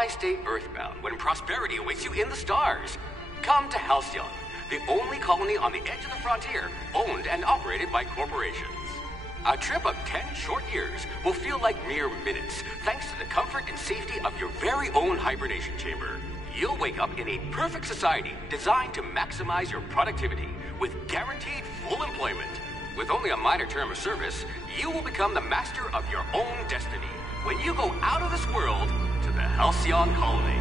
Why stay earthbound when prosperity awaits you in the stars? Come to Halcyon, the only colony on the edge of the frontier, owned and operated by corporations. A trip of 10 short years will feel like mere minutes, thanks to the comfort and safety of your very own hibernation chamber. You'll wake up in a perfect society designed to maximize your productivity with guaranteed full employment. With only a minor term of service, you will become the master of your own destiny when you go out of this world to the Halcyon colony.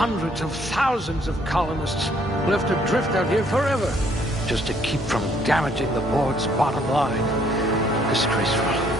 Hundreds of thousands of colonists will have to drift out here forever just to keep from damaging the board's bottom line. Disgraceful.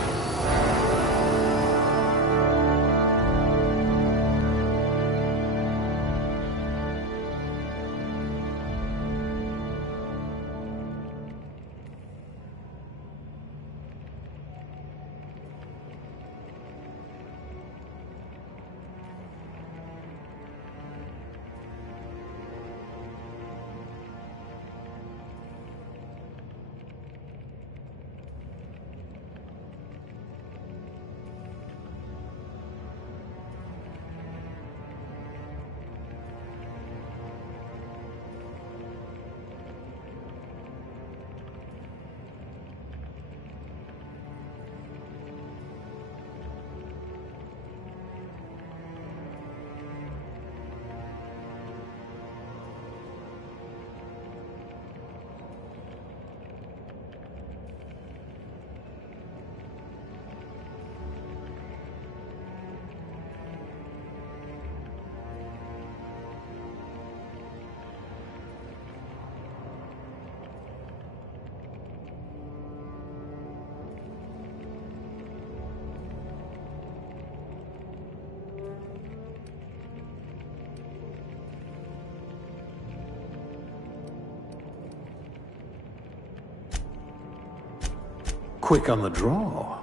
Quick on the draw.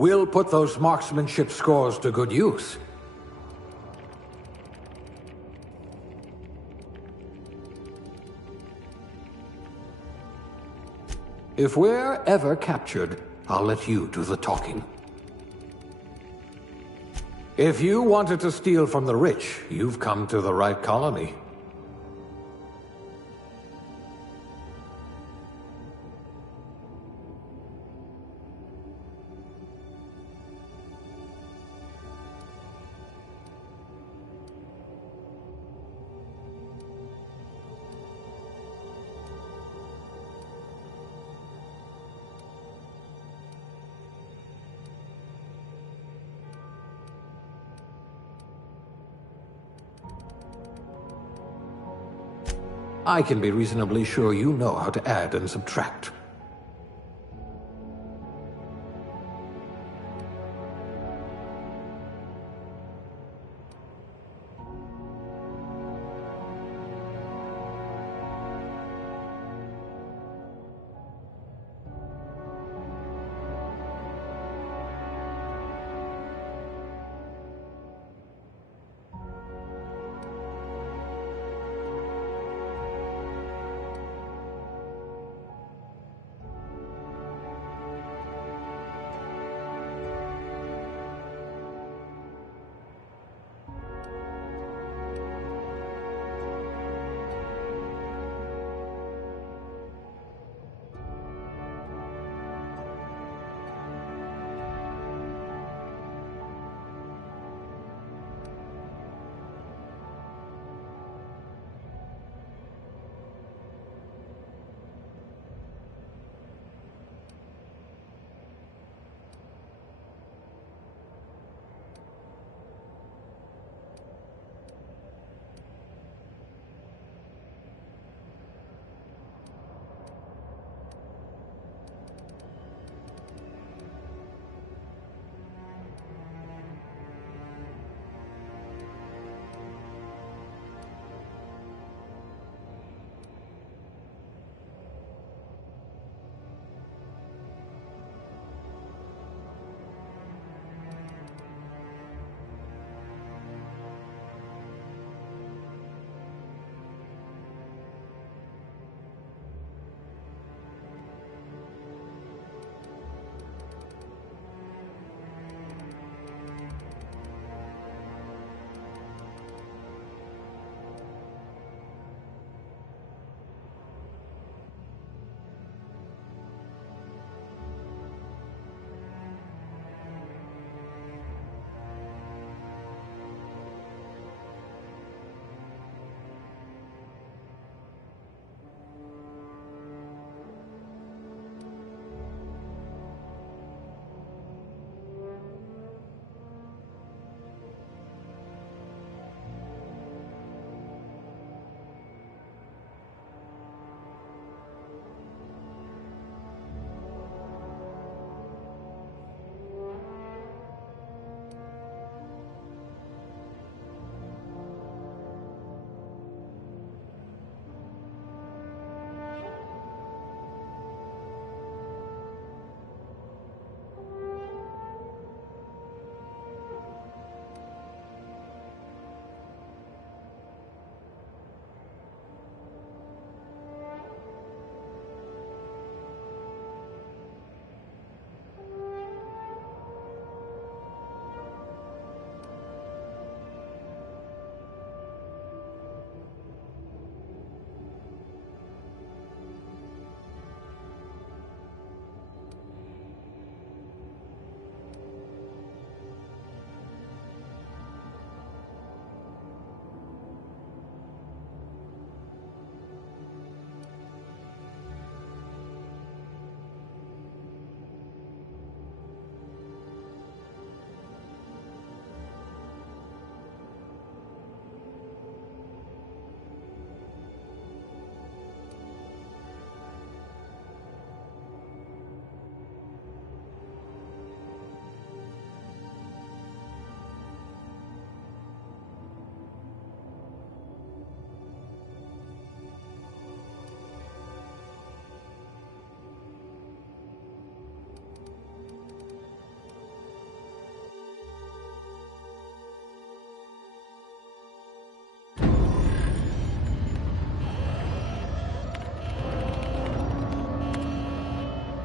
We'll put those marksmanship scores to good use. If we're ever captured, I'll let you do the talking. If you wanted to steal from the rich, you've come to the right colony. I can be reasonably sure you know how to add and subtract.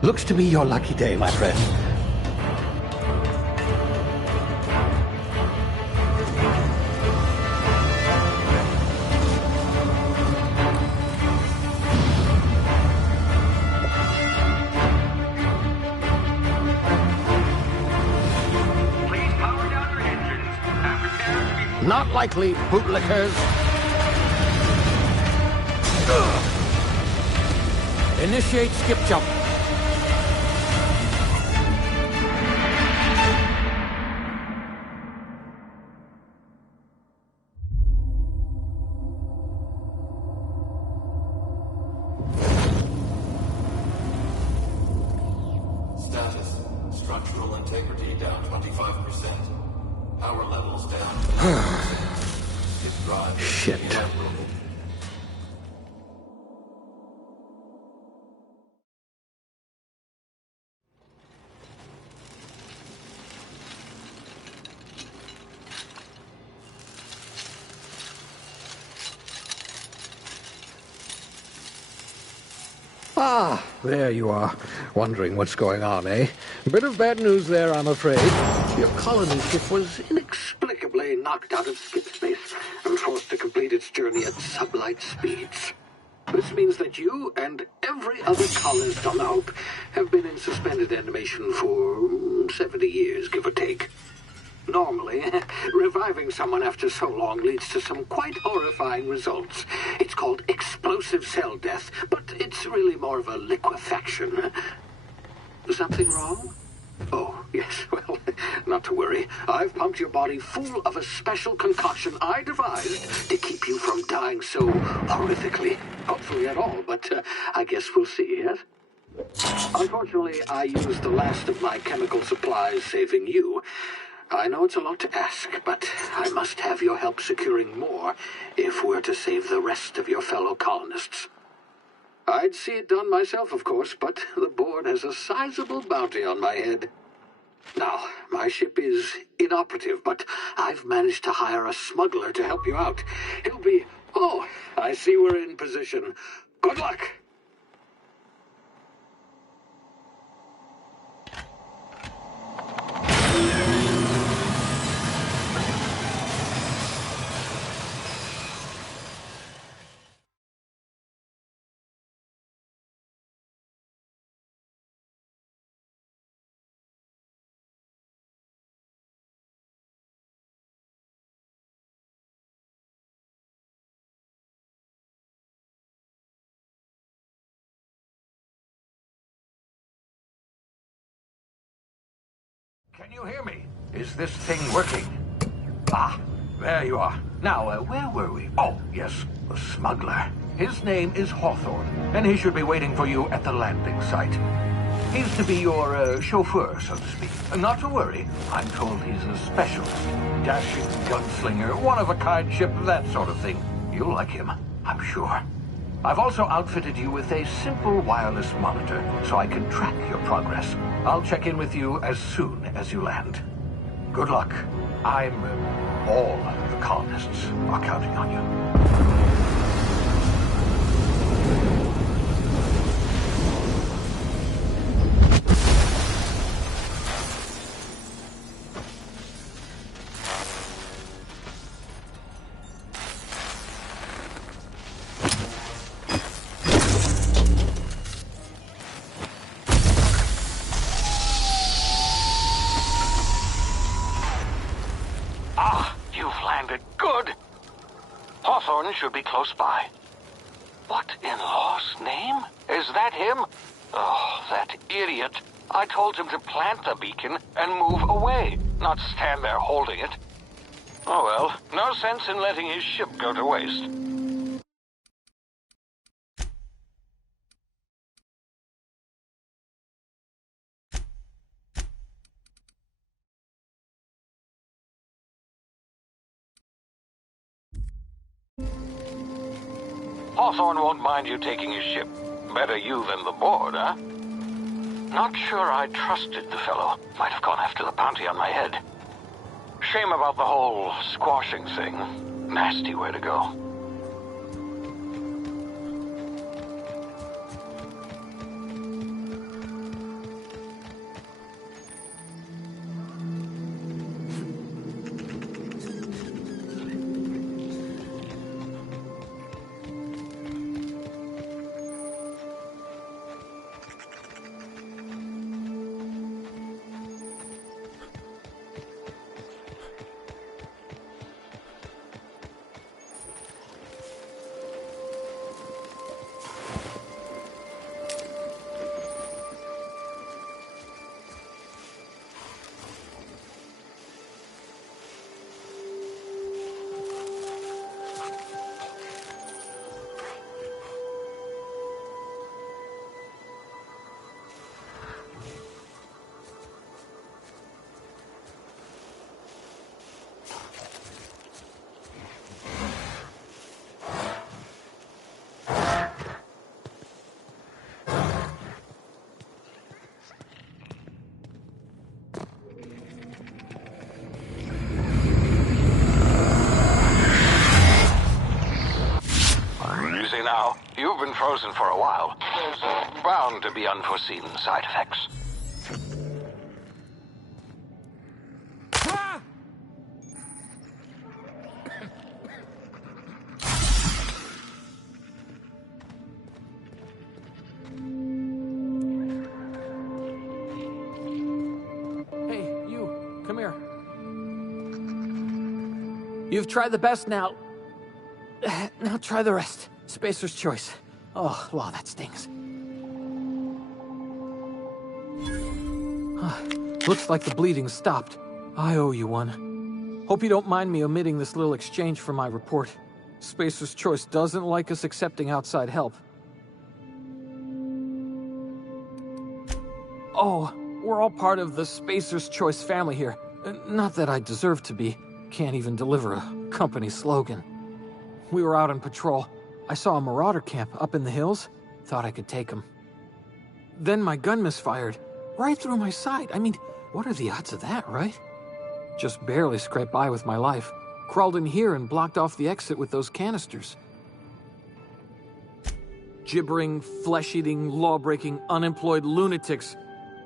Looks to be your lucky day, my friend. Please power down your engines and prepare to be... Not likely, bootlickers. Initiate skip jump. 25%. Power levels down to 10%. His drive is Shit. irreparable. Ah, there you are. Wondering what's going on, eh? A bit of bad news there, I'm afraid. Your colony ship was inexplicably knocked out of skip space and forced to complete its journey at sublight speeds. This means that you and every other colonist on the Hope have been in suspended animation for 70 years, give or take. Normally, reviving someone after so long leads to some quite horrifying results. It's called explosive cell death, but it's really more of a liquefaction. Something wrong? Oh, yes, well, not to worry. I've pumped your body full of a special concoction I devised to keep you from dying so horrifically. Hopefully at all, but I guess we'll see, yes? Unfortunately, I used the last of my chemical supplies saving you. I know it's a lot to ask, but I must have your help securing more if we're to save the rest of your fellow colonists. I'd see it done myself, of course, but the board has a sizable bounty on my head. Now, my ship is inoperative, but I've managed to hire a smuggler to help you out. He'll be... Oh, I see we're in position. Good luck! Can you hear me? Is this thing working? Ah, there you are. Now, where were we? Oh, yes, the smuggler. His name is Hawthorne, and he should be waiting for you at the landing site. He's to be your chauffeur, so to speak. Not to worry, I'm told he's a specialist. Dashing gunslinger, one-of-a-kind ship, that sort of thing. You'll like him, I'm sure. I've also outfitted you with a simple wireless monitor, so I can track your progress. I'll check in with you as soon as you land. Good luck. All the colonists are counting on you. Hawthorne should be close by. What in law's name? Is that him? Oh, that idiot. I told him to plant the beacon and move away, not stand there holding it. Oh well, no sense in letting his ship go to waste. Hawthorne won't mind you taking his ship. Better you than the board, huh? Not sure I trusted the fellow. Might have gone after the bounty on my head. Shame about the whole squashing thing. Nasty way to go. been frozen for a while. There's bound to be unforeseen side effects. Hey, you, come here. You've tried the best now. Now try the rest. Spacer's choice. Oh, wow, that stings. Looks like the bleeding stopped. I owe you one. Hope you don't mind me omitting this little exchange from my report. Spacer's choice doesn't like us accepting outside help. Oh, we're all part of the Spacer's Choice family here. Not that I deserve to be. Can't even deliver a company slogan. We were out on patrol. I saw a marauder camp up in the hills. Thought I could take him. Then my gun misfired. Right through my side. I mean, what are the odds of that, right? Just barely scraped by with my life. Crawled in here and blocked off the exit with those canisters. Gibbering, flesh-eating, law-breaking, unemployed lunatics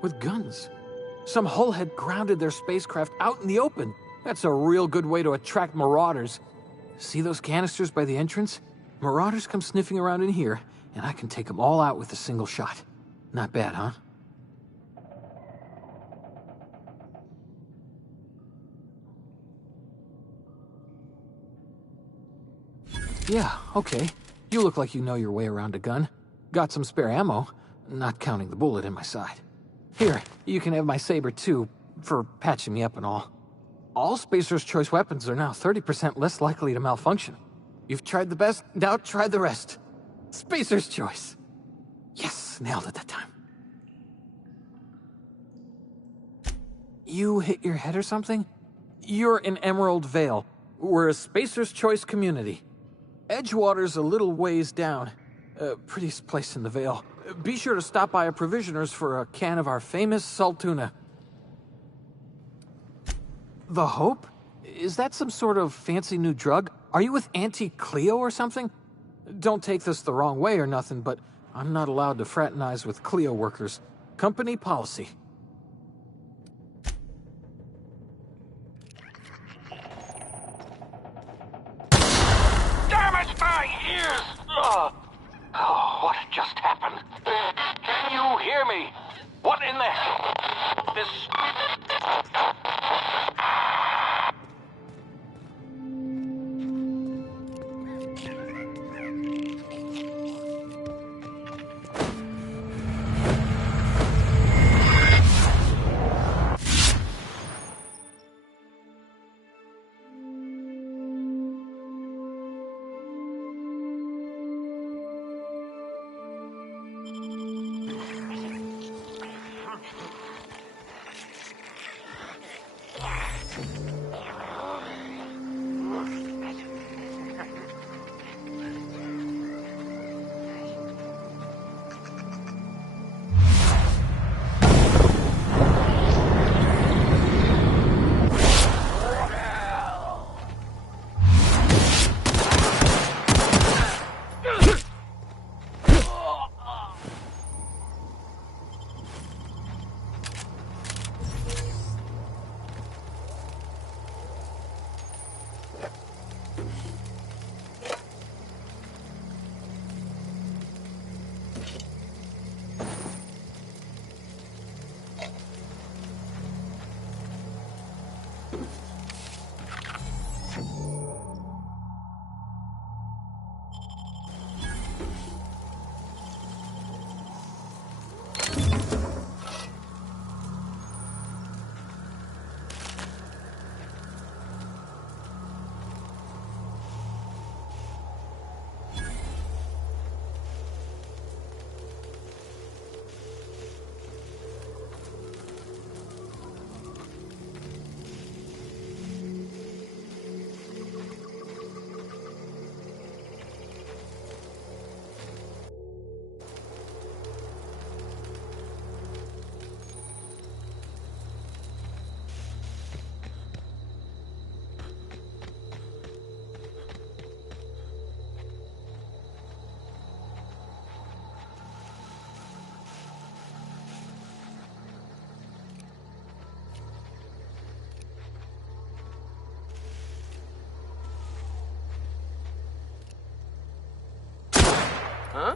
with guns. Some hullhead grounded their spacecraft out in the open. That's a real good way to attract marauders. See those canisters by the entrance? Marauders come sniffing around in here, and I can take them all out with a single shot. Not bad, huh? Yeah, okay. You look like you know your way around a gun. Got some spare ammo, not counting the bullet in my side. Here, you can have my saber too, for patching me up and all. All Spacer's Choice weapons are now 30% less likely to malfunction. You've tried the best, now try the rest. Spacer's Choice. Yes, nailed it that time. You hit your head or something? You're in Emerald Vale. We're a Spacer's Choice community. Edgewater's a little ways down. Prettiest place in the Vale. Be sure to stop by a provisioner's for a can of our famous salt tuna. The Hope? Is that some sort of fancy new drug? Are you with Auntie Cleo or something? Don't take this the wrong way or nothing, but I'm not allowed to fraternize with Cleo workers. Company policy. Damn it, my ears! Oh, what just happened? Can you hear me? What in the hell? This... Huh?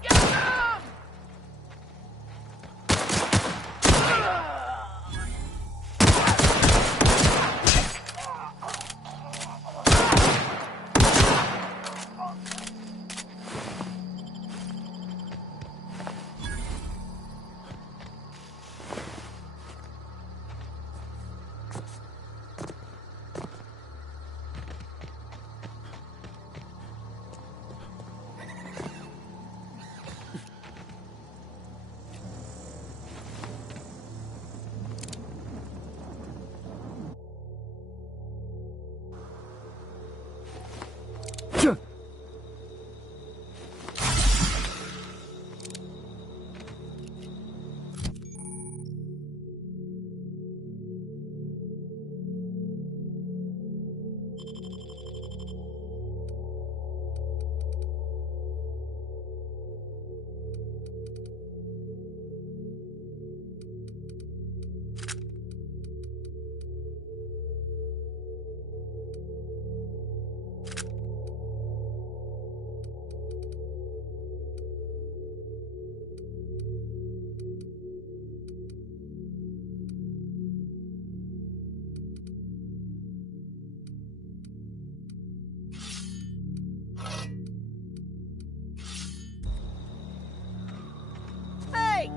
Hey!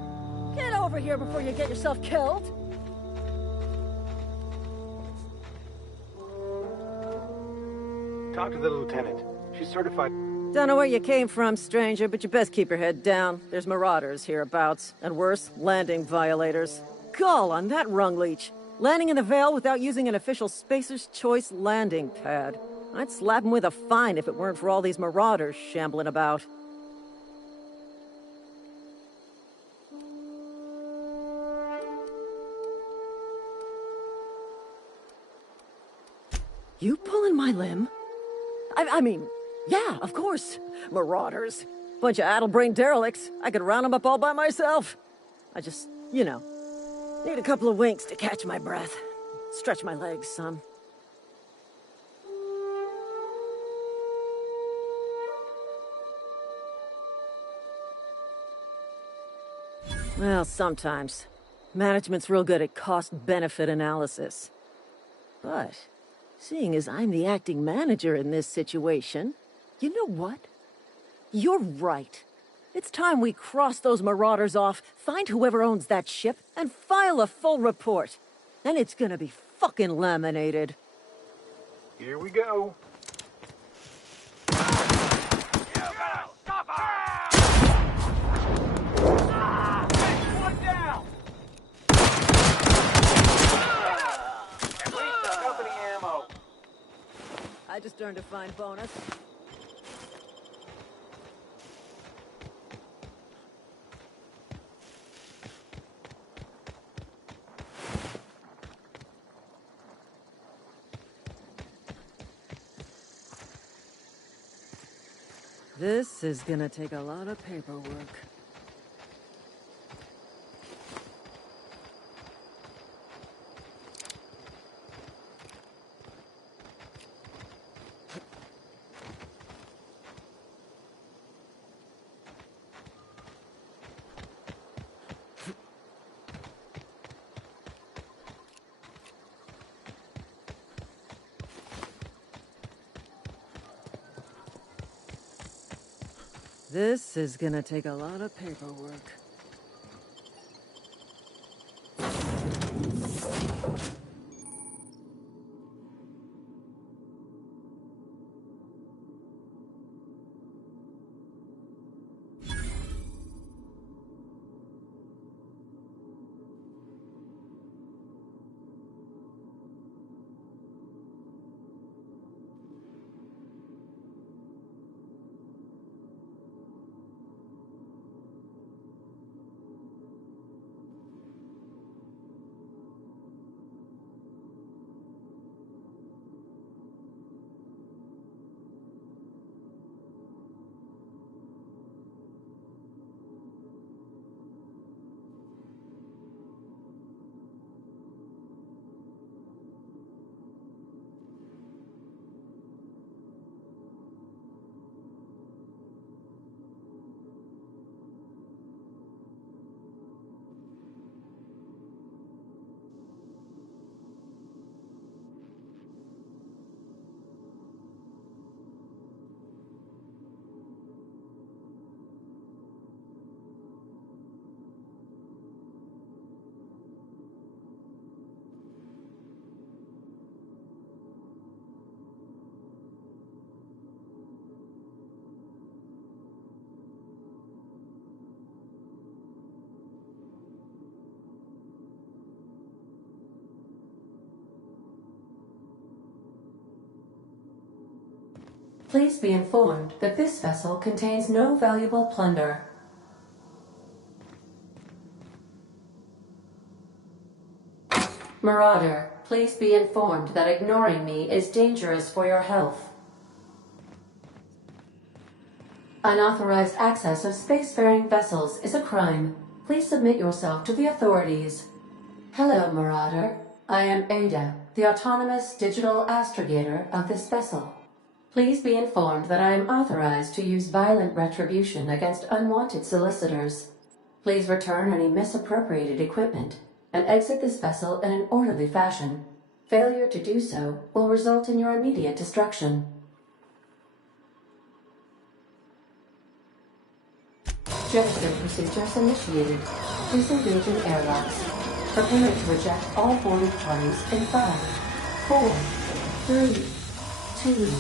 Get over here before you get yourself killed! Talk to the lieutenant. She's certified. Don't know where you came from, stranger, but you best keep your head down. There's marauders hereabouts, and worse, landing violators. Gall on that rung leech. Landing in the Vale without using an official Spacer's Choice landing pad. I'd slap him with a fine if it weren't for all these marauders shambling about. You pulling my limb? I mean, yeah, of course. Marauders. Bunch of addle-brained derelicts. I could round them up all by myself. I just, you know, need a couple of winks to catch my breath. Stretch my legs some. Well, sometimes. Management's real good at cost-benefit analysis. But, seeing as I'm the acting manager in this situation, you know what? You're right. It's time we cross those marauders off, find whoever owns that ship, and file a full report. Then it's gonna be fucking laminated. Here we go. One down! At least the company ammo. I just earned a fine bonus. This is gonna take a lot of paperwork. This is gonna take a lot of paperwork. Please be informed that this vessel contains no valuable plunder. Marauder, please be informed that ignoring me is dangerous for your health. Unauthorized access of spacefaring vessels is a crime. Please submit yourself to the authorities. Hello, Marauder. I am Ada, the autonomous digital astrogator of this vessel. Please be informed that I am authorized to use violent retribution against unwanted solicitors. Please return any misappropriated equipment and exit this vessel in an orderly fashion. Failure to do so will result in your immediate destruction. Jetstream procedures initiated. Please engage in airlocks. Prepare to eject all boarded parties in 5, 4, 3, 2.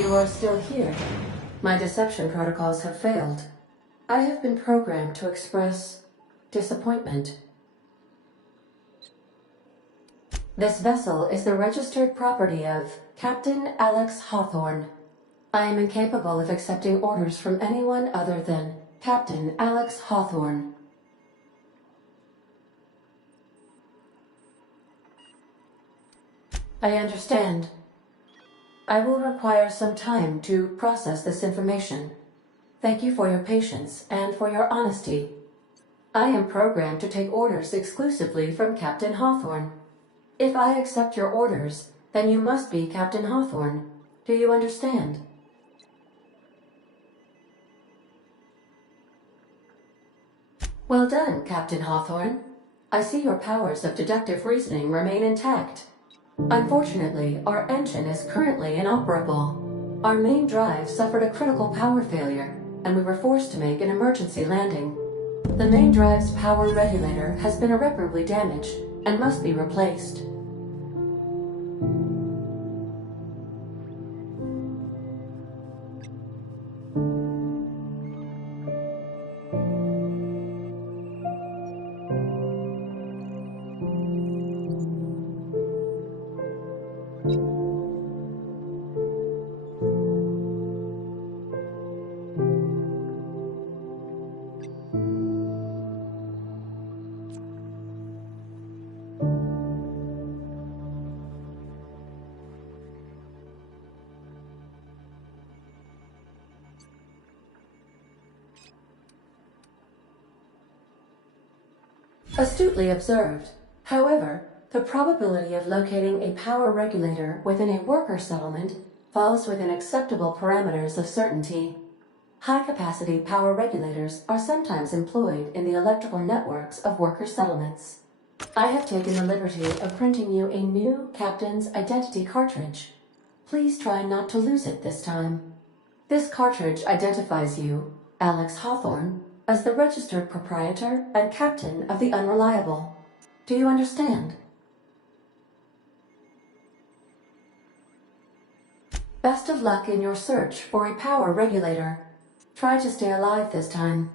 You are still here. My deception protocols have failed. I have been programmed to express disappointment. This vessel is the registered property of Captain Alex Hawthorne. I am incapable of accepting orders from anyone other than Captain Alex Hawthorne. I understand. I will require some time to process this information. Thank you for your patience and for your honesty. I am programmed to take orders exclusively from Captain Hawthorne. If I accept your orders, then you must be Captain Hawthorne. Do you understand? Well done, Captain Hawthorne. I see your powers of deductive reasoning remain intact. Unfortunately, our engine is currently inoperable. Our main drive suffered a critical power failure, and we were forced to make an emergency landing. The main drive's power regulator has been irreparably damaged and must be replaced. Astutely observed. However, the probability of locating a power regulator within a worker settlement falls within acceptable parameters of certainty. High-capacity power regulators are sometimes employed in the electrical networks of worker settlements. I have taken the liberty of printing you a new Captain's Identity cartridge. Please try not to lose it this time. This cartridge identifies you, Alex Hawthorne, as the registered proprietor and captain of the Unreliable. Do you understand? Best of luck in your search for a power regulator. Try to stay alive this time.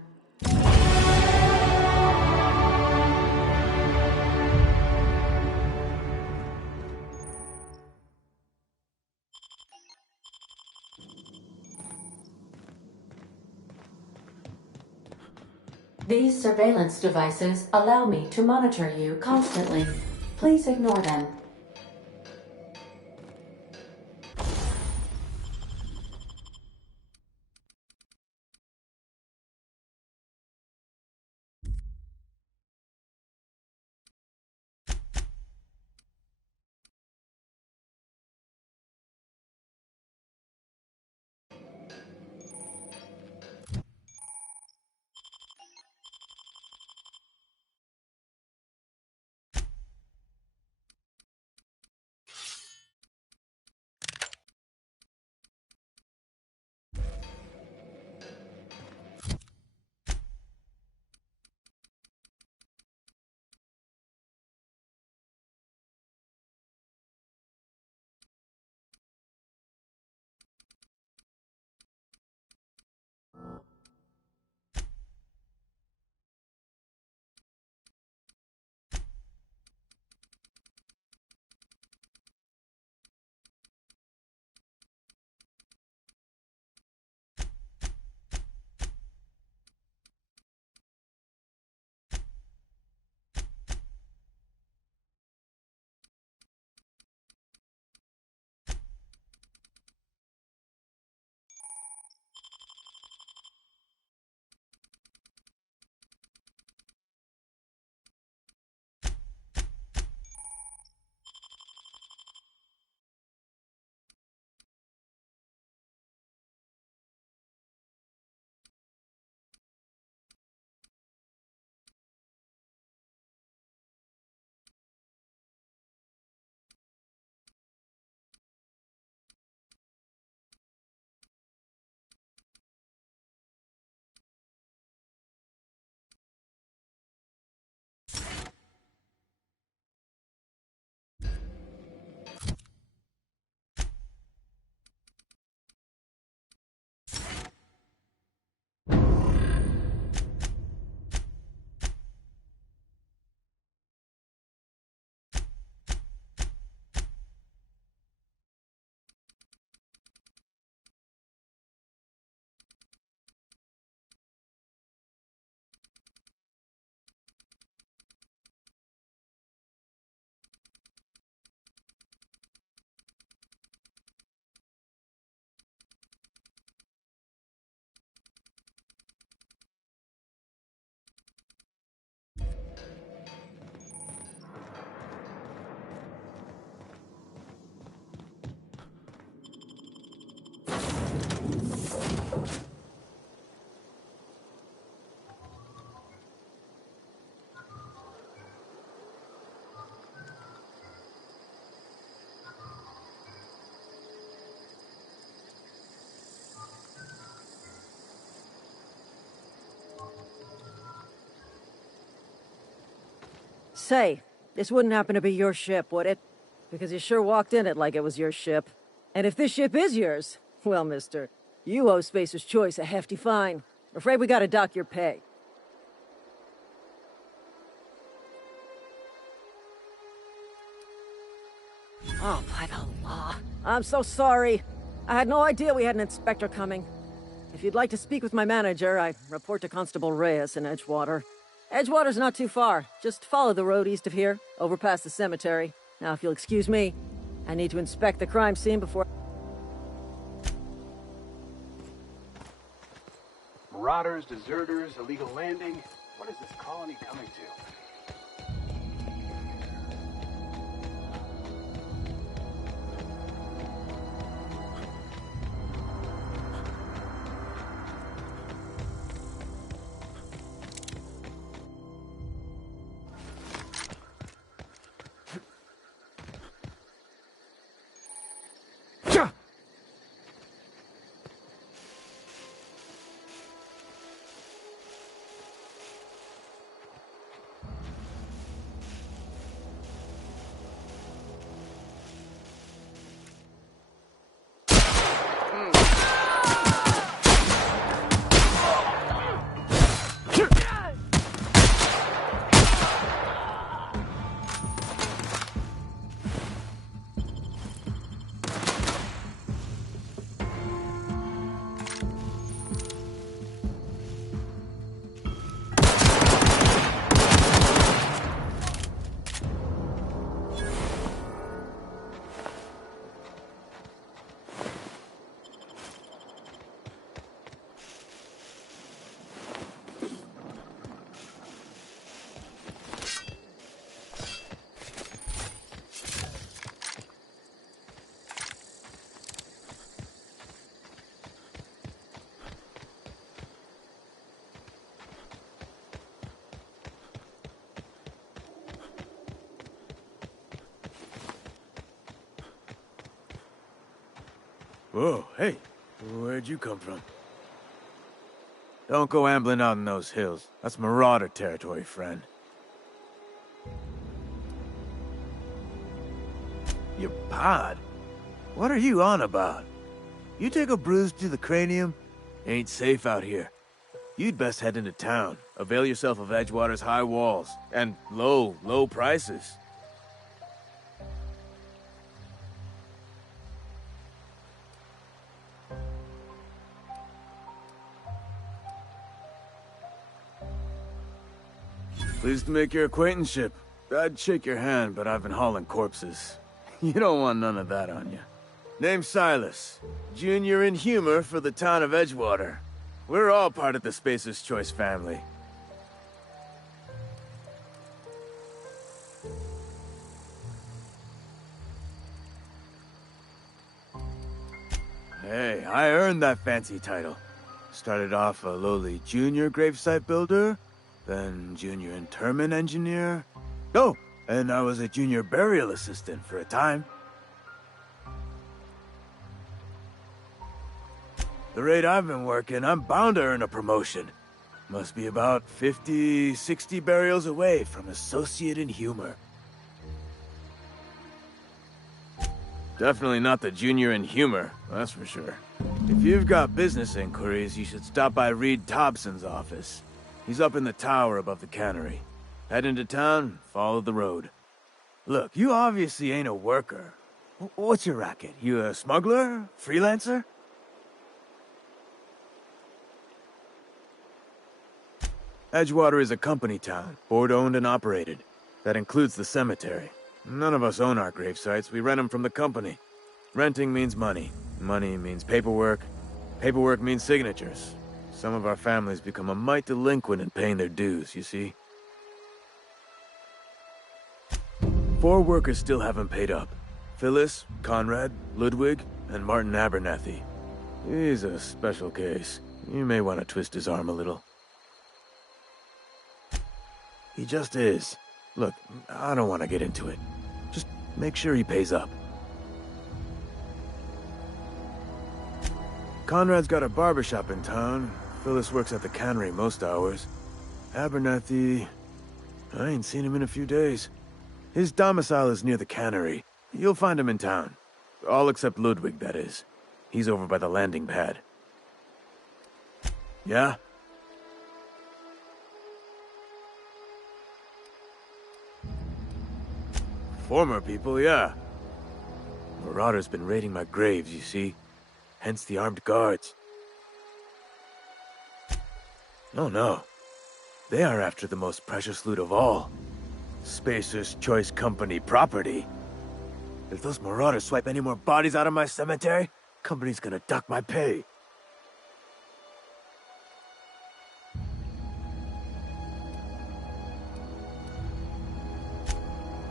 These surveillance devices allow me to monitor you constantly. Please ignore them. Say, this wouldn't happen to be your ship, would it? Because you sure walked in it like it was your ship. And if this ship is yours, well, mister, you owe Spacer's Choice a hefty fine. Afraid we gotta dock your pay. Oh, by the law. I'm so sorry. I had no idea we had an inspector coming. If you'd like to speak with my manager, I report to Constable Reyes in Edgewater. Edgewater's not too far. Just follow the road east of here, over past the cemetery. Now, if you'll excuse me, I need to inspect the crime scene before... Marauders, deserters, illegal landing. What is this colony coming to? Whoa, hey, where'd you come from? Don't go ambling out in those hills. That's Marauder territory, friend. Your pod? What are you on about? You take a bruise to the cranium? Ain't safe out here. You'd best head into town. Avail yourself of Edgewater's high walls. And low prices. Pleased to make your acquaintanceship. I'd shake your hand, but I've been hauling corpses. You don't want none of that on you. Name's Silas. Junior in humor for the town of Edgewater. We're all part of the Spacer's Choice family. Hey, I earned that fancy title. Started off a lowly junior gravesite builder, then junior interment engineer. Oh, and I was a junior burial assistant for a time. The rate I've been working, I'm bound to earn a promotion. Must be about 50, 60 burials away from associate in humor. Definitely not the junior in humor, that's for sure. If you've got business inquiries, you should stop by Reed Thompson's office. He's up in the tower above the cannery. Head into town, follow the road. Look, you obviously ain't a worker. What's your racket? You a smuggler? Freelancer? Edgewater is a company town, board-owned and operated. That includes the cemetery. None of us own our gravesites, we rent them from the company. Renting means money. Money means paperwork. Paperwork means signatures. Some of our families become a mite delinquent in paying their dues, you see. 4 workers still haven't paid up. Phyllis, Conrad, Ludwig, and Martin Abernathy. He's a special case. You may want to twist his arm a little. He just is. Look, I don't want to get into it. Just make sure he pays up. Conrad's got a barbershop in town. Phyllis works at the cannery most hours. Abernathy... I ain't seen him in a few days. His domicile is near the cannery. You'll find him in town. All except Ludwig, that is. He's over by the landing pad. Yeah? Former people, yeah. Marauders been raiding my graves, you see. Hence the armed guards. Oh no. They are after the most precious loot of all. Spacer's Choice Company property. If those marauders swipe any more bodies out of my cemetery, company's gonna duck my pay.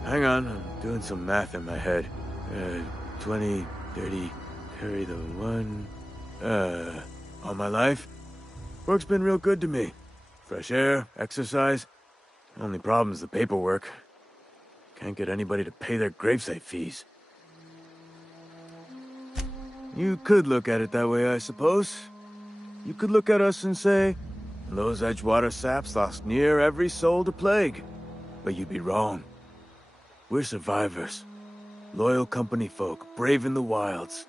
Hang on, I'm doing some math in my head. 20, 30, carry the one... all my life? Work's been real good to me. Fresh air, exercise. Only problem's the paperwork. Can't get anybody to pay their gravesite fees. You could look at it that way, I suppose. You could look at us and say, those Edgewater saps lost near every soul to plague. But you'd be wrong. We're survivors. Loyal company folk, brave in the wilds.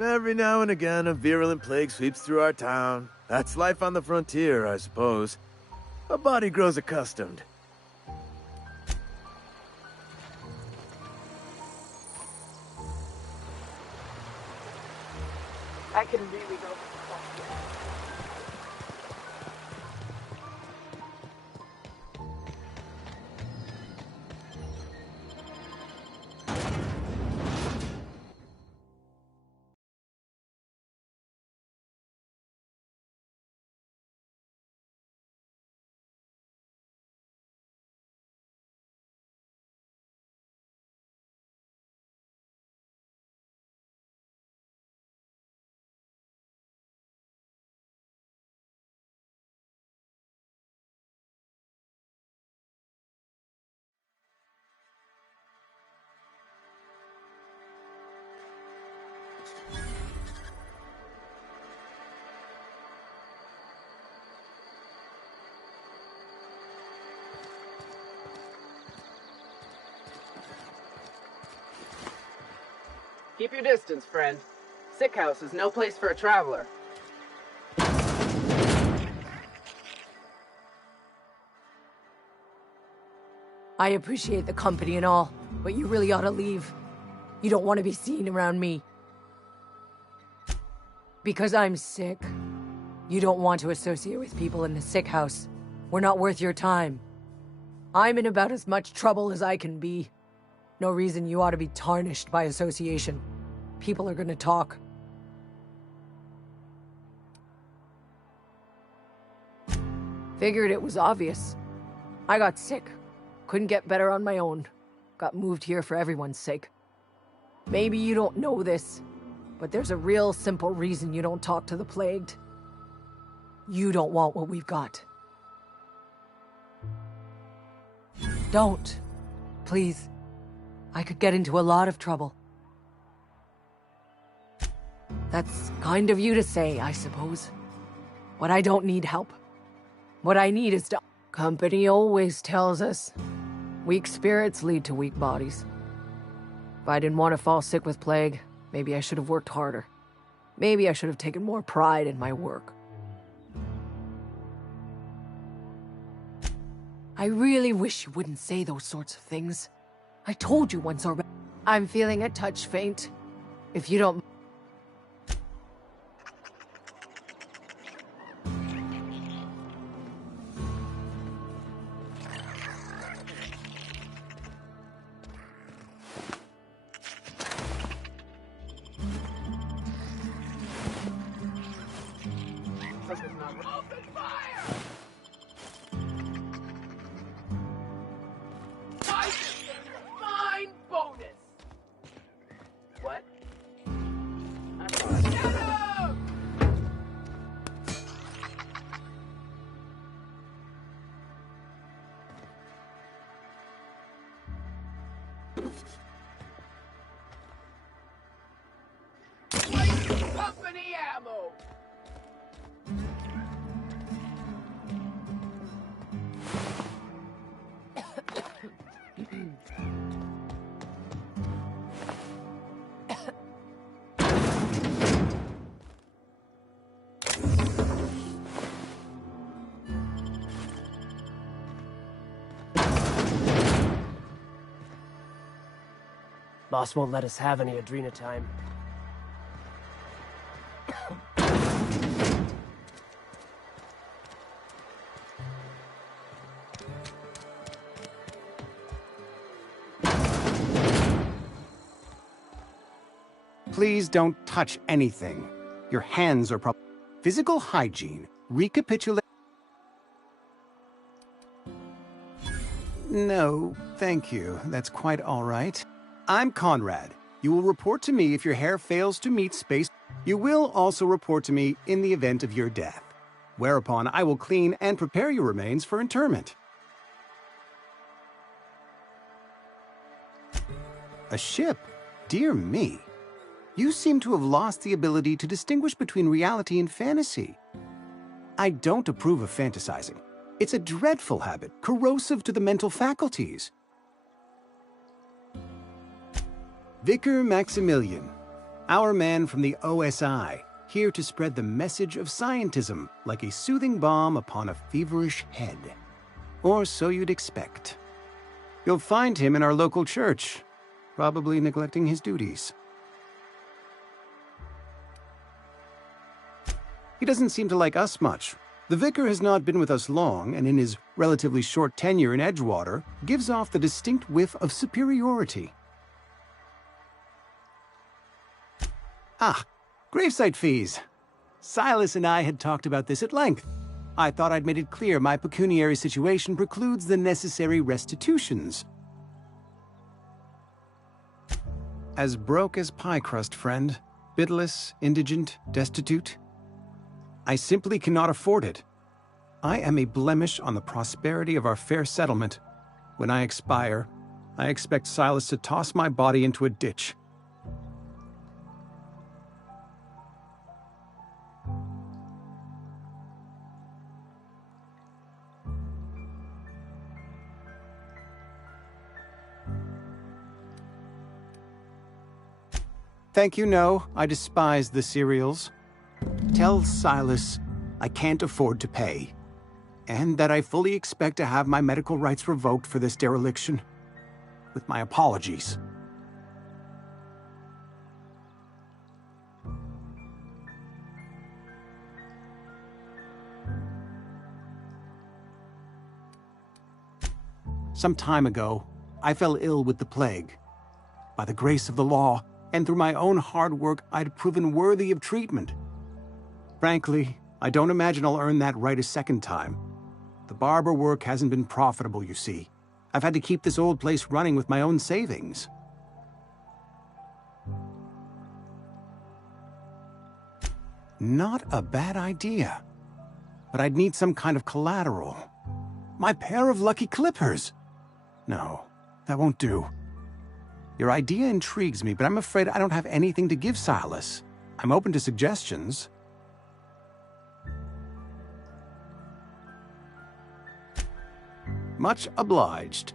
Every now and again, a virulent plague sweeps through our town. That's life on the frontier, I suppose. A body grows accustomed. I can really go. Keep your distance, friend. Sick house is no place for a traveler. I appreciate the company and all, but you really ought to leave. You don't want to be seen around me. Because I'm sick. You don't want to associate with people in the sick house. We're not worth your time. I'm in about as much trouble as I can be. No reason you ought to be tarnished by association. People are gonna talk. Figured it was obvious. I got sick. Couldn't get better on my own. Got moved here for everyone's sake. Maybe you don't know this, but there's a real simple reason you don't talk to the plagued. You don't want what we've got. Don't. Please. I could get into a lot of trouble. That's kind of you to say, I suppose. But I don't need help. What I need is to... Company always tells us, weak spirits lead to weak bodies. If I didn't want to fall sick with plague, maybe I should have worked harder. Maybe I should have taken more pride in my work. I really wish you wouldn't say those sorts of things. I told you once already. I'm feeling a touch faint. If you don't... Company ammo! Boss won't let us have any Adrena time. Please don't touch anything. Your hands are physical hygiene. Recapitulate. No, thank you. That's quite all right. I'm Conrad. You will report to me if your hair fails to meet space. You will also report to me in the event of your death, whereupon I will clean and prepare your remains for interment. A ship? Dear me. You seem to have lost the ability to distinguish between reality and fantasy. I don't approve of fantasizing. It's a dreadful habit, corrosive to the mental faculties. Vicar Maximilian, our man from the OSI, here to spread the message of scientism like a soothing balm upon a feverish head. Or so you'd expect. You'll find him in our local church, probably neglecting his duties. He doesn't seem to like us much. The vicar has not been with us long, and in his relatively short tenure in Edgewater, gives off the distinct whiff of superiority. Ah, gravesite fees. Silas and I had talked about this at length. I thought I'd made it clear my pecuniary situation precludes the necessary restitutions. As broke as pie crust, friend. Bidless, indigent, destitute. I simply cannot afford it. I am a blemish on the prosperity of our fair settlement. When I expire, I expect Silas to toss my body into a ditch. Thank you, no. I despise the cereals. Tell Silas I can't afford to pay, and that I fully expect to have my medical rights revoked for this dereliction. With my apologies. Some time ago, I fell ill with the plague. By the grace of the law, and through my own hard work, I'd proven worthy of treatment. Frankly, I don't imagine I'll earn that right a second time. The barber work hasn't been profitable, you see. I've had to keep this old place running with my own savings. Not a bad idea. But I'd need some kind of collateral. My pair of lucky clippers! No, that won't do. Your idea intrigues me, but I'm afraid I don't have anything to give Silas. I'm open to suggestions. Much obliged.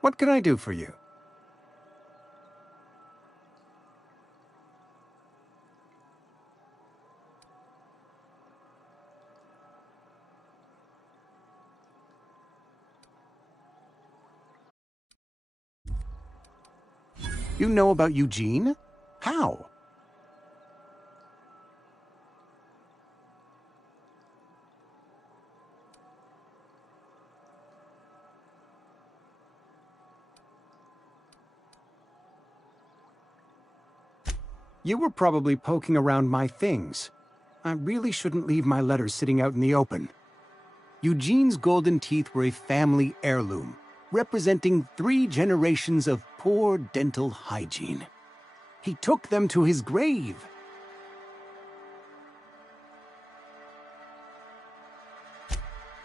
What can I do for you? You know about Eugene? How? You were probably poking around my things. I really shouldn't leave my letters sitting out in the open. Eugene's golden teeth were a family heirloom, representing 3 generations of poor dental hygiene. He took them to his grave.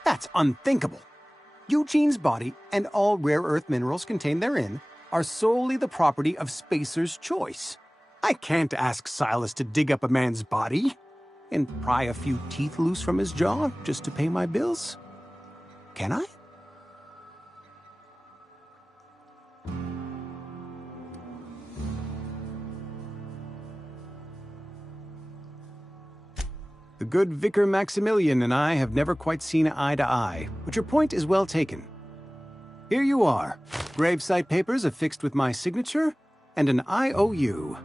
That's unthinkable. Eugene's body and all rare earth minerals contained therein are solely the property of Spacer's Choice. I can't ask Silas to dig up a man's body and pry a few teeth loose from his jaw just to pay my bills. Can I? The good Vicar Maximilian and I have never quite seen eye to eye, but your point is well taken. Here you are, gravesite papers affixed with my signature and an IOU.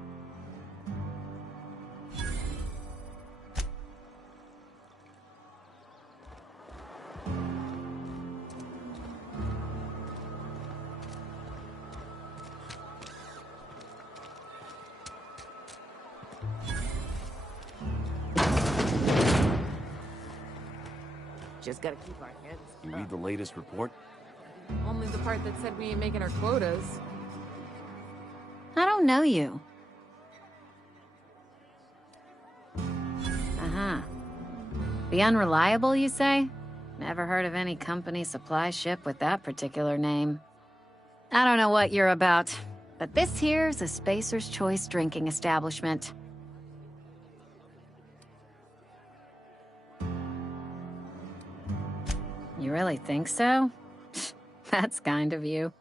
Just gotta keep our heads You read the latest report? Only the part that said we ain't making our quotas. I don't know you. Uh-huh. The Unreliable, you say? Never heard of any company supply ship with that particular name. I don't know what you're about, but this here's a Spacer's Choice drinking establishment. You really think so? That's kind of you.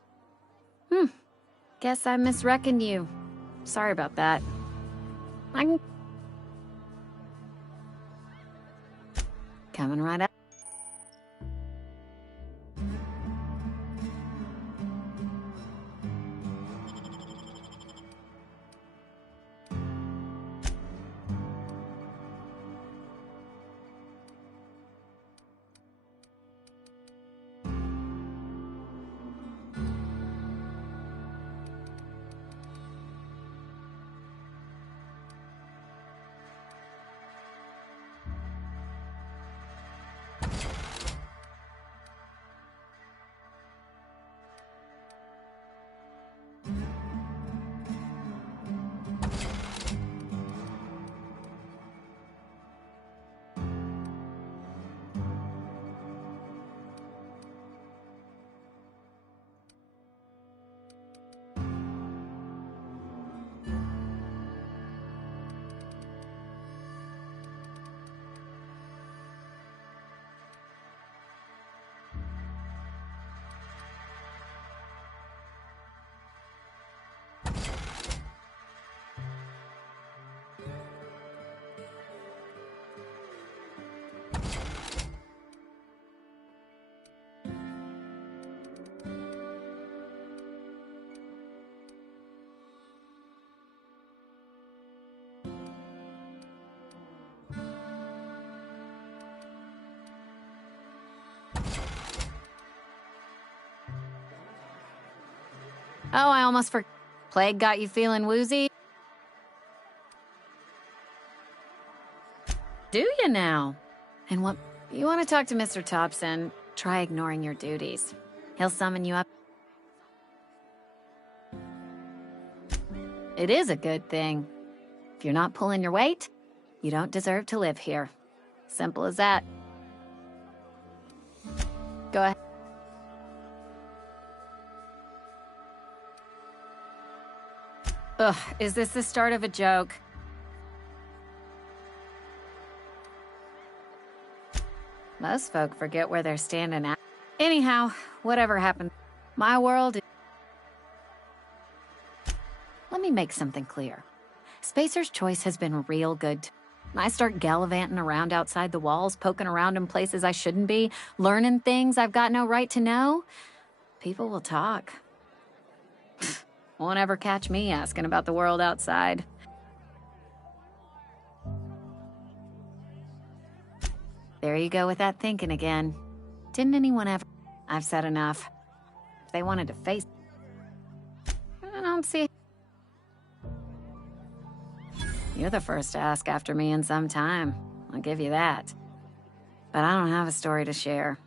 Guess I misreckoned you. Sorry about that. Coming right up. Oh, I almost forgot. Plague got you feeling woozy? Do you now? And what? You want to talk to Mr. Thompson? Try ignoring your duties. He'll summon you up. It is a good thing. If you're not pulling your weight, you don't deserve to live here. Simple as that. Go ahead. Ugh, is this the start of a joke? Most folk forget where they're standing at. Anyhow, whatever happened, my world... Let me make something clear. Spacer's Choice has been real good. I start gallivanting around outside the walls, poking around in places I shouldn't be, learning things I've got no right to know. People will talk. Won't ever catch me asking about the world outside. There you go with that thinking again. Didn't anyone ever... I've said enough. If they wanted to face... I don't see... You're the first to ask after me in some time. I'll give you that. But I don't have a story to share.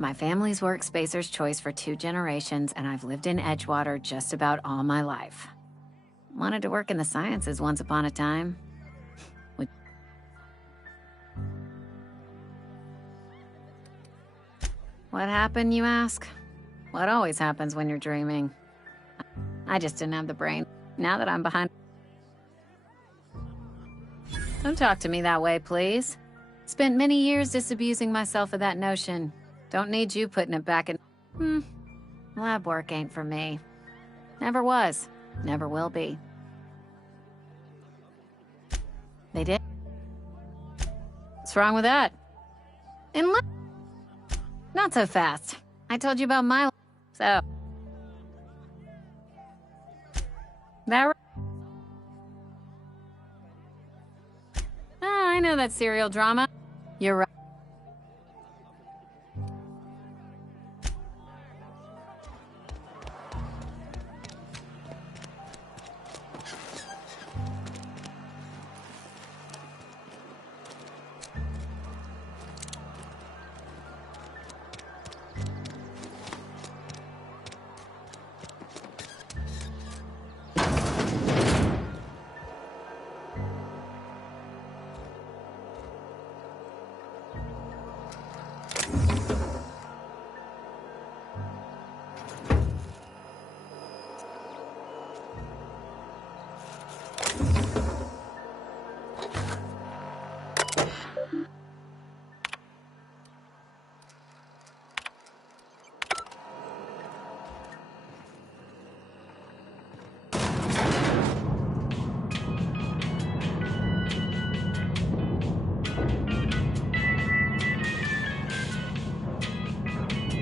My family's worked Spacer's Choice for 2 generations, and I've lived in Edgewater just about all my life. Wanted to work in the sciences once upon a time. What happened, you ask? What always happens when you're dreaming. I just didn't have the brain. Now that I'm behind... Don't talk to me that way, please. Spent many years disabusing myself of that notion. Don't need you putting it back in... Lab work ain't for me. Never was. Never will be. They did? What's wrong with that? In lab... Not so fast. I told you about my... So... That... Oh, I know that serial drama. You're right.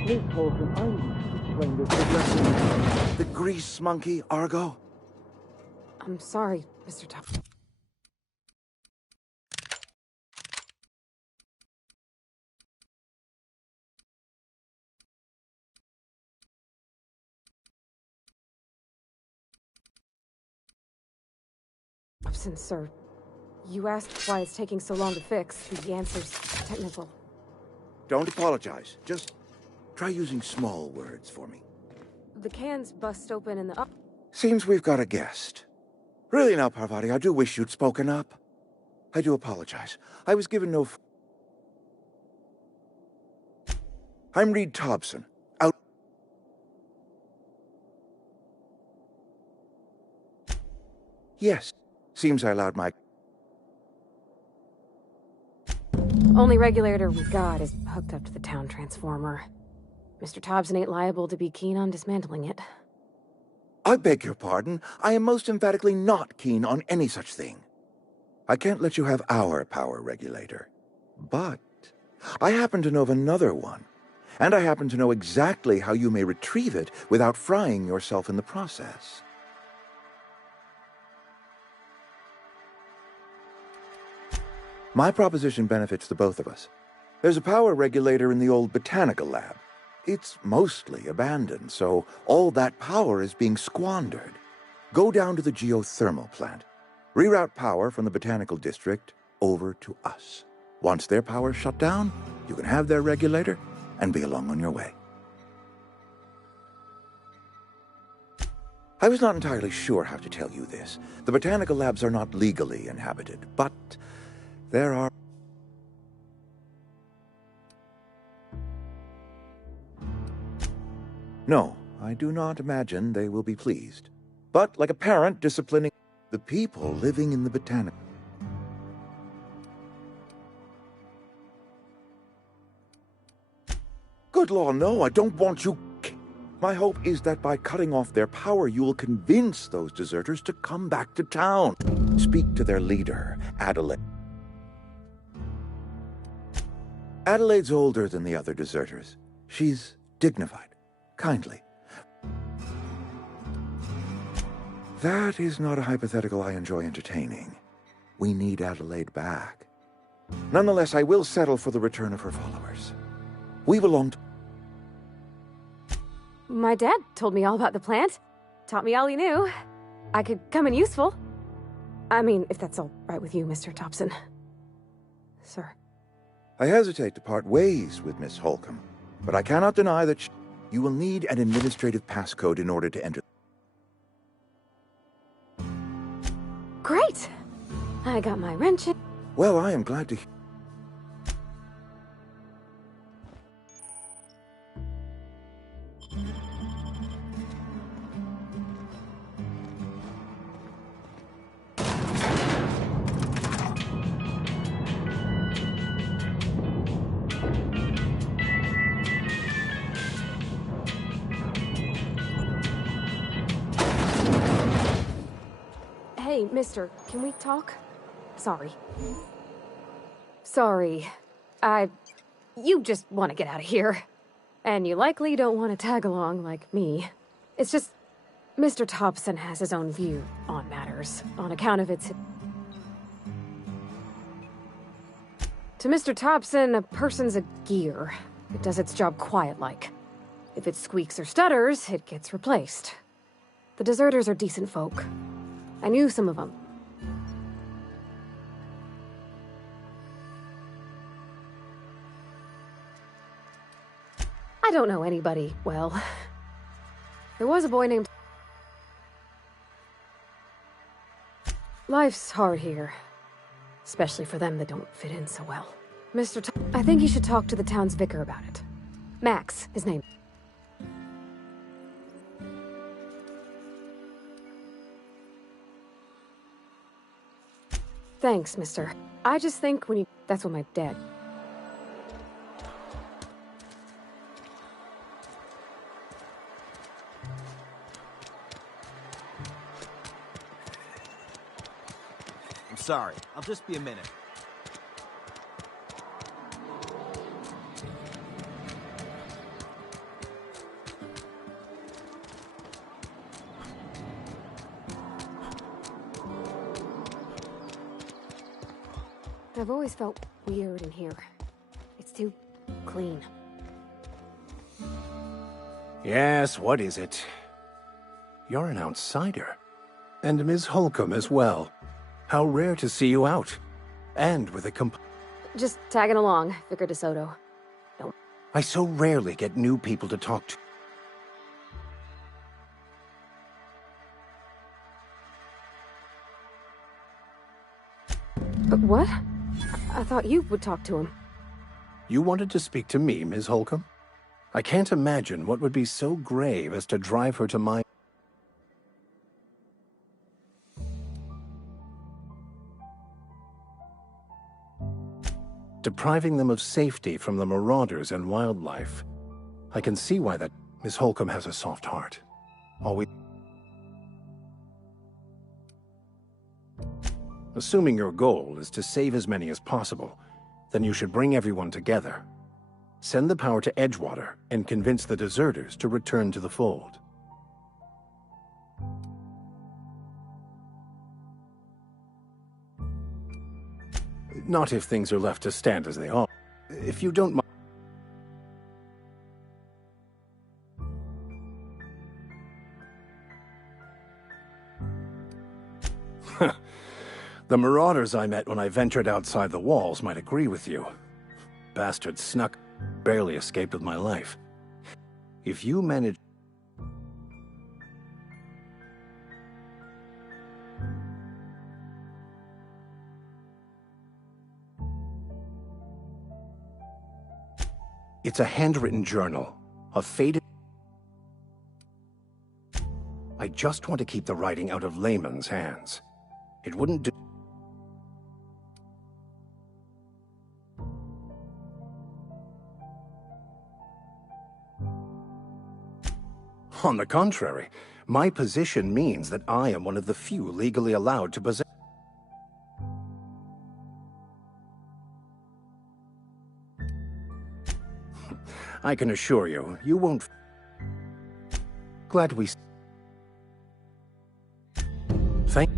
Miss Holcomb, I'm explain this to The grease monkey, Argo? I'm sorry, Mr. Top. Sir, you asked why it's taking so long to fix. The answer's technical. Don't apologize. Just try using small words for me. The cans bust open in the up. Seems we've got a guest. Really now, Parvati, I do wish you'd spoken up. I do apologize. I was given no... I'm Reed Thompson. Out... Yes. Seems I allowed my... Only regulator we got is hooked up to the town transformer. Mr. Thompson ain't liable to be keen on dismantling it. I beg your pardon. I am most emphatically not keen on any such thing. I can't let you have our power regulator. But I happen to know of another one. And I happen to know exactly how you may retrieve it without frying yourself in the process. My proposition benefits the both of us. There's a power regulator in the old botanical lab. It's mostly abandoned, so all that power is being squandered. Go down to the geothermal plant. Reroute power from the botanical district over to us. Once their power's shut down, you can have their regulator and be along on your way. I was not entirely sure how to tell you this. The botanical labs are not legally inhabited, but there are... No, I do not imagine they will be pleased. But like a parent disciplining the people living in the botanical... Good law, no, I don't want you... My hope is that by cutting off their power, you will convince those deserters to come back to town. Speak to their leader, Adelaide. Adelaide's older than the other deserters. She's dignified, kindly. That is not a hypothetical I enjoy entertaining. We need Adelaide back. Nonetheless, I will settle for the return of her followers. We belong to... My dad told me all about the plant. Taught me all he knew. I could come in useful. I mean, if that's all right with you, Mr. Thompson. Sir. I hesitate to part ways with Miss Holcomb, but I cannot deny that you will need an administrative passcode in order to enter. Great! I got my wrench in. Well, I am glad to hear. Hey, mister, can we talk? Sorry. Sorry. You just want to get out of here. And you likely don't want to tag along like me. It's just... Mr. Thompson has his own view on matters, on account of its... To Mr. Thompson, a person's a gear. It does its job quiet-like. If it squeaks or stutters, it gets replaced. The deserters are decent folk. I knew some of them. I don't know anybody well. There was a boy named... Life's hard here. Especially for them that don't fit in so well. I think you should talk to the town's vicar about it. Max, his name. Thanks, mister. I just think when you... That's what my dad... I'm sorry. I'll just be a minute. I've always felt weird in here. It's too clean. Yes, what is it? You're an outsider. And Ms. Holcomb as well. How rare to see you out. And with a Just tagging along, Vicar DeSoto. No. I so rarely get new people to talk to. But what? I thought you would talk to him. You wanted to speak to me, Ms. Holcomb? I can't imagine what would be so grave as to drive her to my... Depriving them of safety from the marauders and wildlife. I can see why that Miss Holcomb has a soft heart. Always... Assuming your goal is to save as many as possible, then you should bring everyone together. Send the power to Edgewater and convince the deserters to return to the fold. Not if things are left to stand as they are. If you don't mind... The marauders I met when I ventured outside the walls might agree with you. Bastards snuck, barely escaped with my life. If you manage... It's a handwritten journal, a faded... I just want to keep the writing out of layman's hands. It wouldn't do... On the contrary, my position means that I am one of the few legally allowed to possess... I can assure you, you won't... Glad we... Thank...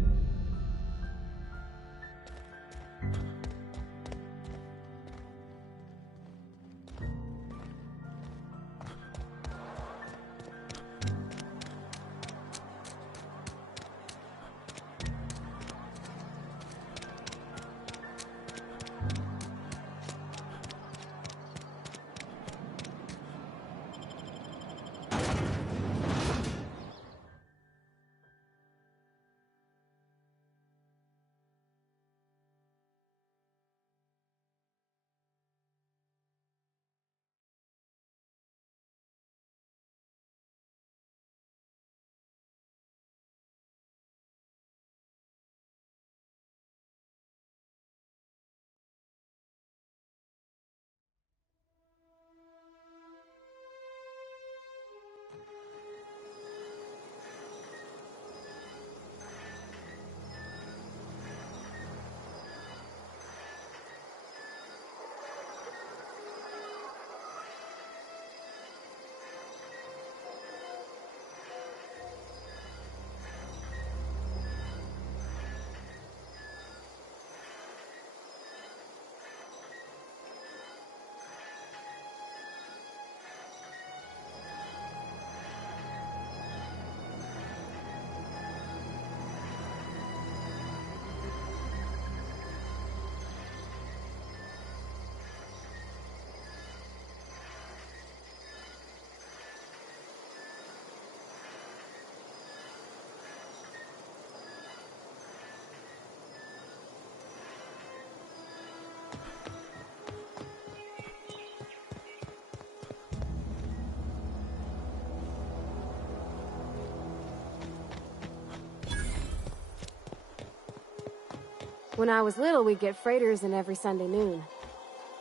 When I was little, we'd get freighters in every Sunday noon.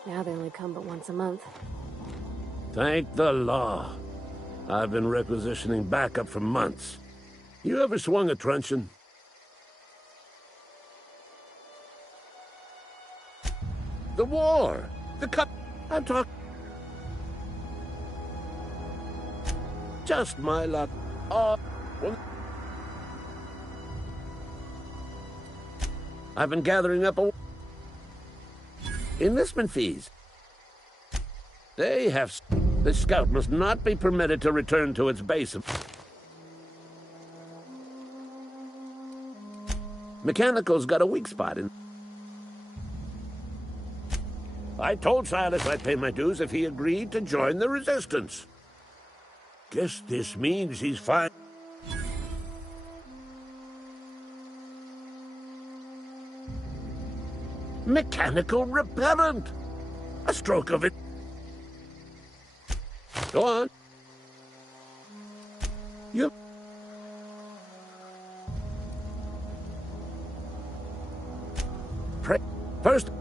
Now they only come but once a month. Thank the law. I've been requisitioning backup for months. You ever swung a truncheon? The war! The cut... I'm talking... Just my luck. Well... I've been gathering up a... Enlistment fees. They have... The scout must not be permitted to return to its base. Mechanical's got a weak spot in... I told Silas I'd pay my dues if he agreed to join the Resistance. Guess this means he's fine. Mechanical repellent! A stroke of it. Go on. You... First...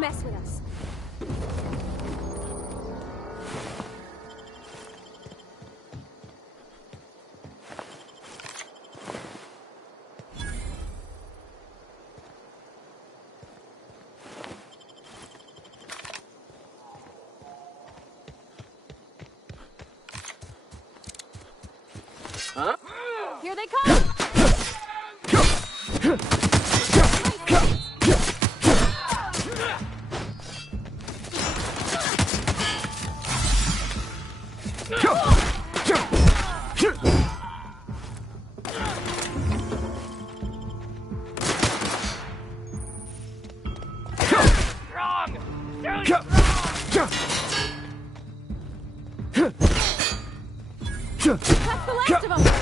Don't mess with us. Huh? Here they come! That's the last of them!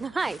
Nice.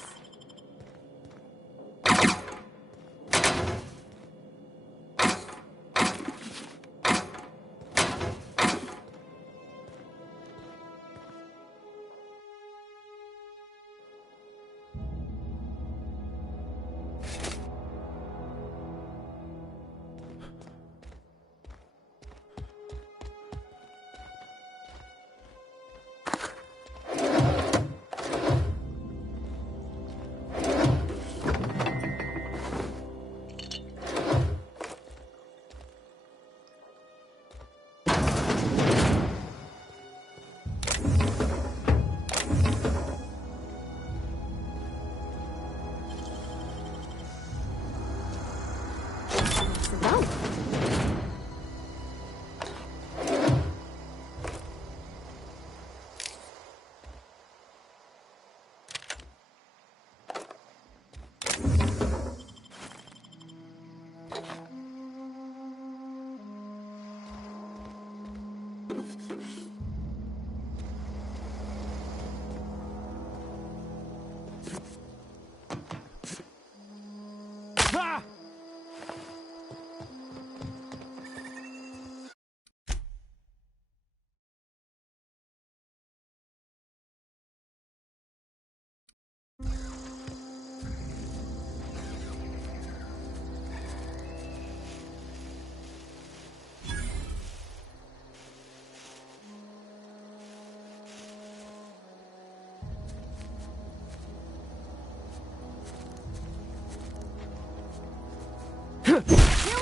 Here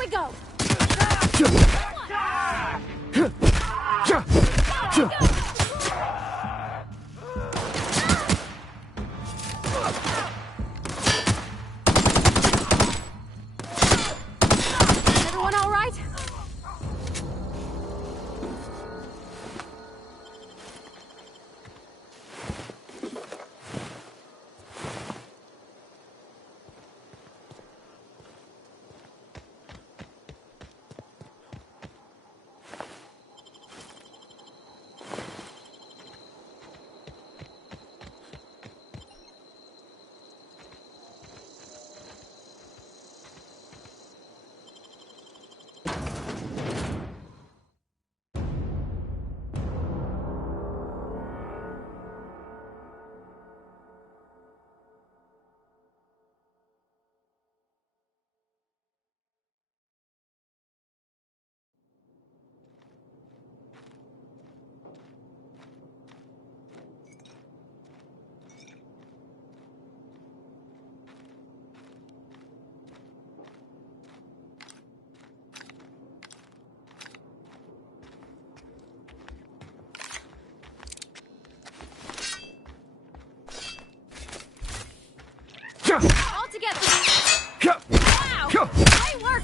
we go! Everyone all right? All together! Wow! Great work!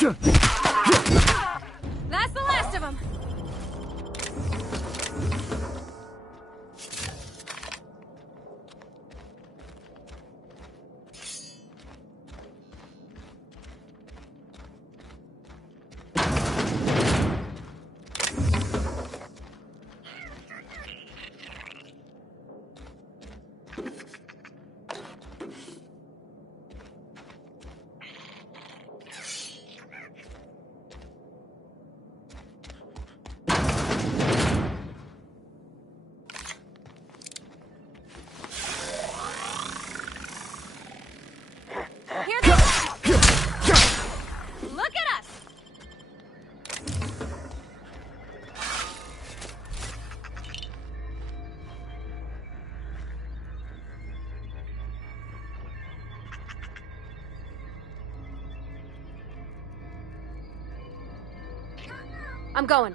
That's the last of them. Look at us! I'm going.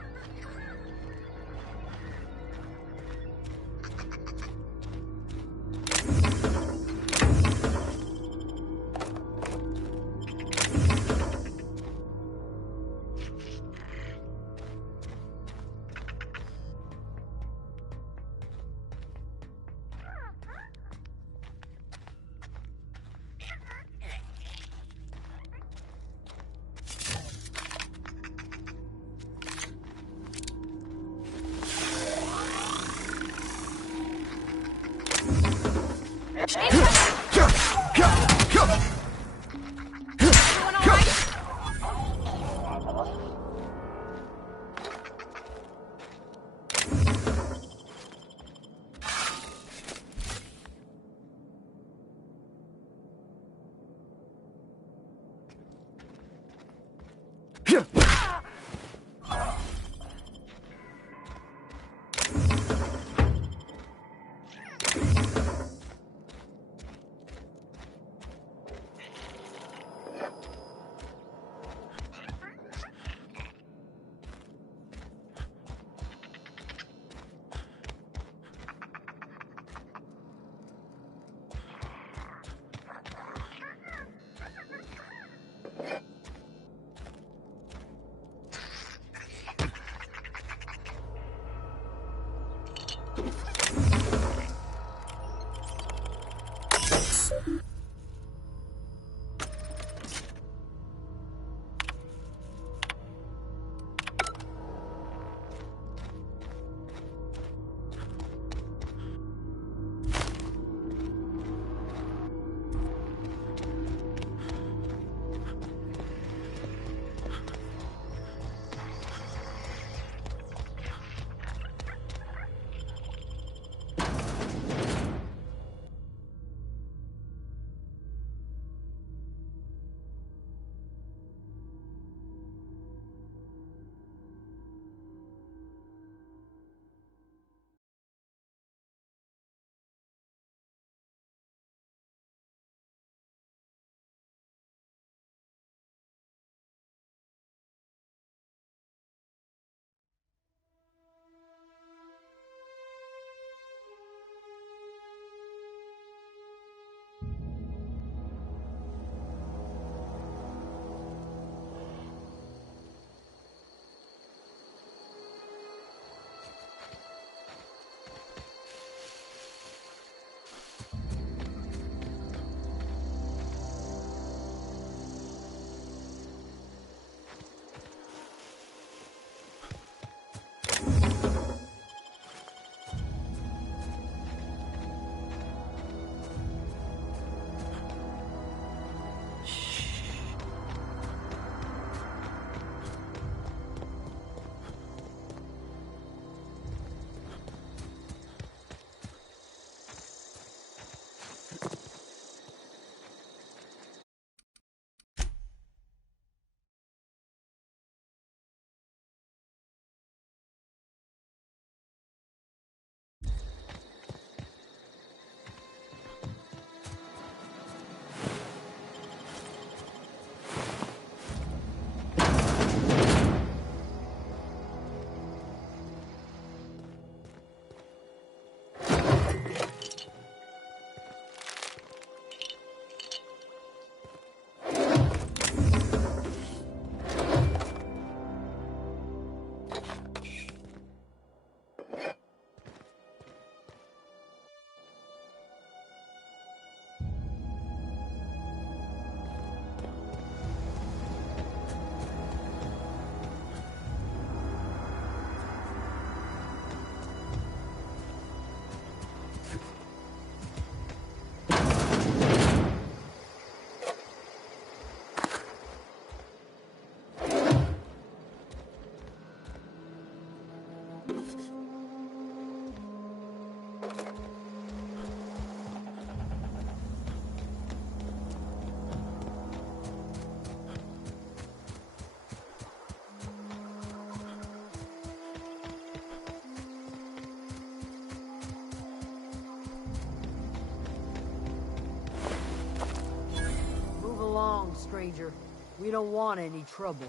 along, stranger. We don't want any trouble.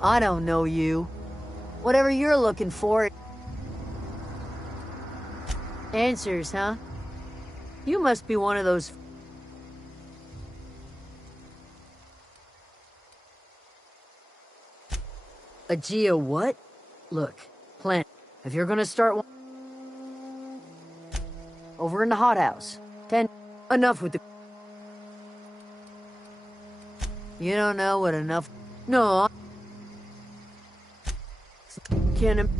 I don't know you. Whatever you're looking for... Answers, huh? You must be one of those... A geo what? Look, plan. If you're gonna start... Over in the hothouse. 10... Enough with the... You don't know what enough... No, Can't...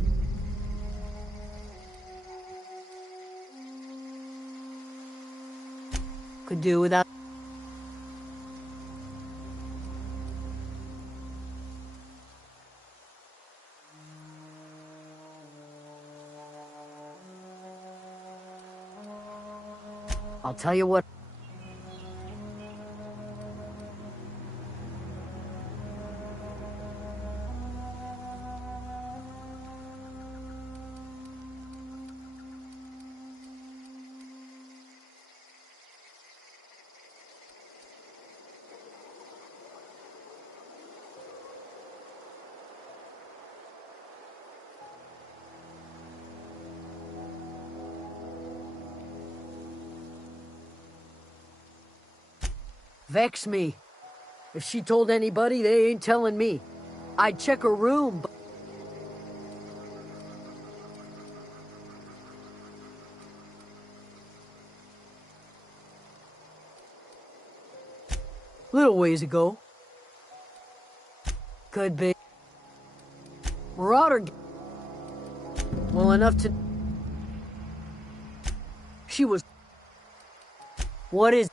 Could do without... I'll tell you what... Vex me. If she told anybody, they ain't telling me. I'd check her room, but... Little ways ago. Could be. Marauder... Well enough to... She was... What is...